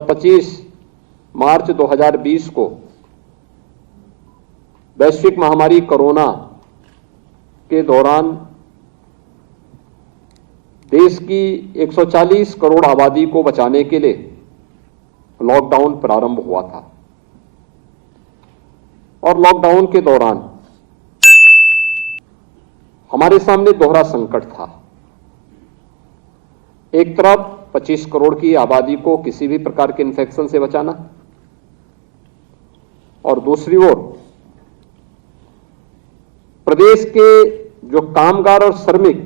25 मार्च 2020 को वैश्विक महामारी कोरोना के दौरान देश की 140 करोड़ आबादी को बचाने के लिए लॉकडाउन प्रारंभ हुआ था और लॉकडाउन के दौरान हमारे सामने दोहरा संकट था। एक तरफ 25 करोड़ की आबादी को किसी भी प्रकार के इन्फेक्शन से बचाना और दूसरी ओर प्रदेश के जो कामगार और श्रमिक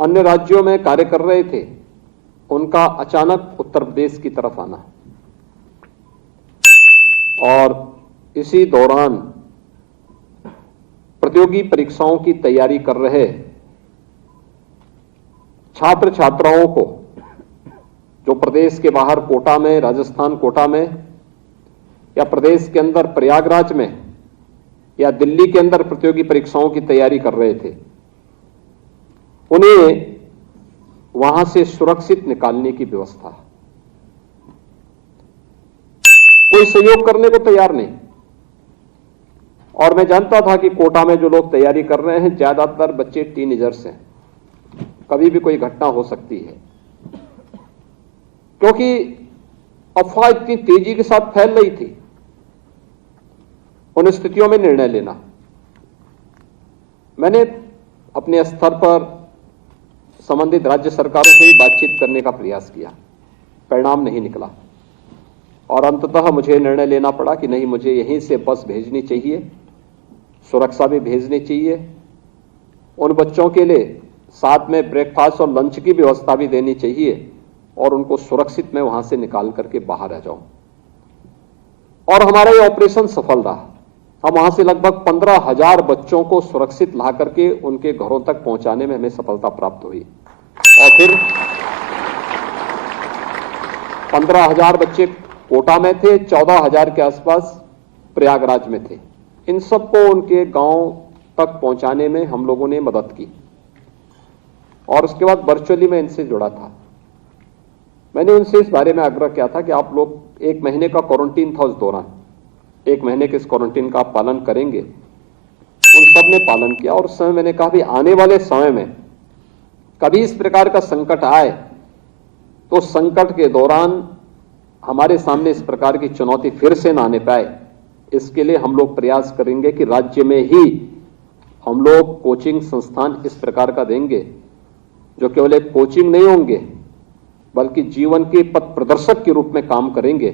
अन्य राज्यों में कार्य कर रहे थे उनका अचानक उत्तर प्रदेश की तरफ आना और इसी दौरान प्रतियोगी परीक्षाओं की तैयारी कर रहे छात्र छात्राओं को जो प्रदेश के बाहर कोटा में, राजस्थान कोटा में या प्रदेश के अंदर प्रयागराज में या दिल्ली के अंदर प्रतियोगी परीक्षाओं की तैयारी कर रहे थे, उन्हें वहां से सुरक्षित निकालने की व्यवस्था। कोई सहयोग करने को तैयार नहीं और मैं जानता था कि कोटा में जो लोग तैयारी कर रहे हैं ज्यादातर बच्चे टीनेजर्स हैं, कभी भी कोई घटना हो सकती है क्योंकि अफवाह इतनी तेजी के साथ फैल रही थी। उन स्थितियों में निर्णय लेना, मैंने अपने स्तर पर संबंधित राज्य सरकारों से भी बातचीत करने का प्रयास किया, परिणाम नहीं निकला और अंततः मुझे निर्णय लेना पड़ा कि नहीं, मुझे यहीं से बस भेजनी चाहिए, सुरक्षा भी भेजनी चाहिए, उन बच्चों के लिए साथ में ब्रेकफास्ट और लंच की व्यवस्था भी देनी चाहिए और उनको सुरक्षित मैं वहां से निकाल करके बाहर आ जाऊं। और हमारा ये ऑपरेशन सफल रहा। हम वहां से लगभग 15,000 बच्चों को सुरक्षित ला करके उनके घरों तक पहुंचाने में हमें सफलता प्राप्त हुई और फिर 15,000 बच्चे कोटा में थे, 14,000 के आसपास प्रयागराज में थे। इन सबको उनके गांव तक पहुंचाने में हम लोगों ने मदद की और उसके बाद वर्चुअली मैं इनसे जुड़ा था। मैंने उनसे इस बारे में आग्रह किया था कि आप लोग 1 महीने का क्वारंटीन था, उस दौरान 1 महीने के इस क्वारंटीन का आप पालन करेंगे। उन सब ने पालन किया और उस समय मैंने कहा भी आने वाले समय में कभी इस प्रकार का संकट आए तो संकट के दौरान हमारे सामने इस प्रकार की चुनौती फिर से ना आने पाए, इसके लिए हम लोग प्रयास करेंगे कि राज्य में ही हम लोग कोचिंग संस्थान इस प्रकार का देंगे जो केवल एक कोचिंग नहीं होंगे बल्कि जीवन के पथ प्रदर्शक के रूप में काम करेंगे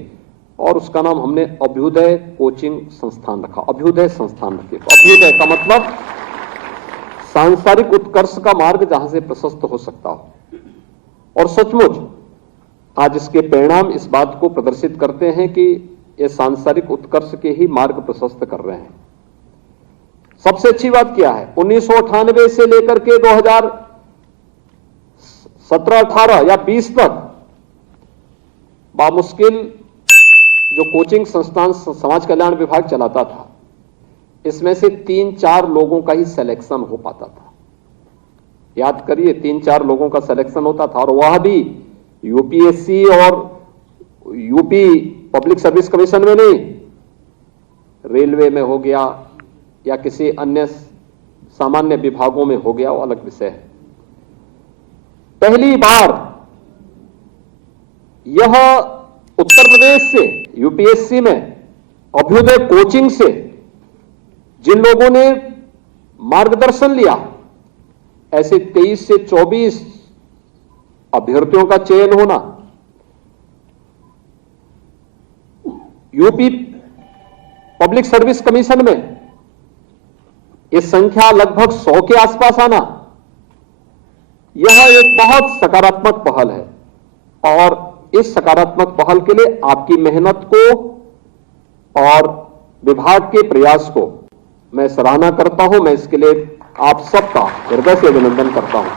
और उसका नाम हमने अभ्युदय कोचिंग संस्थान रखा। अभ्युदय संस्थान रखे। अभ्युदय का मतलब सांसारिक उत्कर्ष का मार्ग जहां से प्रशस्त हो सकता हो और सचमुच आज इसके परिणाम इस बात को प्रदर्शित करते हैं कि ये सांसारिक उत्कर्ष के ही मार्ग प्रशस्त कर रहे हैं। सबसे अच्छी बात क्या है, 1998 से लेकर के 2017-18 या 20 तक बामुश्किल जो कोचिंग संस्थान समाज कल्याण विभाग चलाता था, इसमें से 3-4 लोगों का ही सिलेक्शन हो पाता था। याद करिए, 3-4 लोगों का सिलेक्शन होता था और वह भी यूपीएससी और यूपी पब्लिक सर्विस कमीशन में नहीं, रेलवे में हो गया या किसी अन्य सामान्य विभागों में हो गया, वो अलग विषय है। पहली बार यह उत्तर प्रदेश से यूपीएससी में अभ्युदय कोचिंग से जिन लोगों ने मार्गदर्शन लिया, ऐसे 23 से 24 अभ्यर्थियों का चयन होना, यूपी पब्लिक सर्विस कमीशन में यह संख्या लगभग 100 के आसपास आना, यह एक बहुत सकारात्मक पहल है और इस सकारात्मक पहल के लिए आपकी मेहनत को और विभाग के प्रयास को मैं सराहना करता हूं। मैं इसके लिए आप सबका हृदय से अभिनंदन करता हूं।